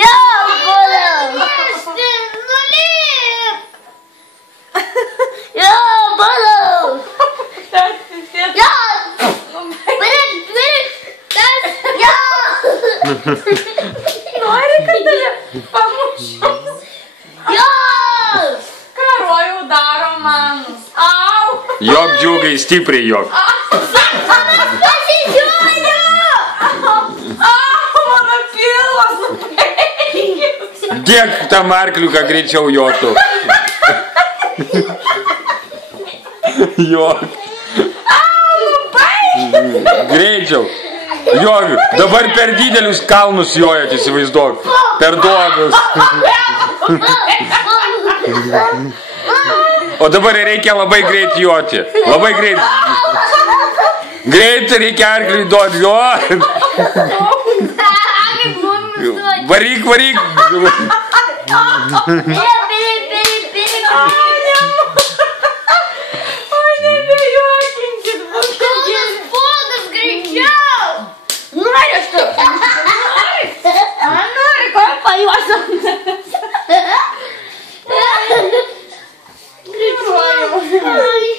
Jo, Pauliau. Nulip. Jo, Pauliau. Jo. Varyk. Jo. Nori, kad tave pamušiau? Jo. Ką Rojau daro man? Au. Jok džiugai, stipriai jok. Pasižiūriu. Au, mano pilvas nupeikis. Dėk tam arkliuką greičiau jotų. Jok. Au, baigis. Greičiau. Jok, dabar per didelius kalnus jojat, įsivaizduok. Per duobus. O dabar reikia labai greit joti. Labai greit. Greit reikia arkliui duoti. Varyk. Oi, nebejuokinkit. Kaunas Bogas greičiau. Nori aš tu. Nori, ko pajuosiu. Greičiau.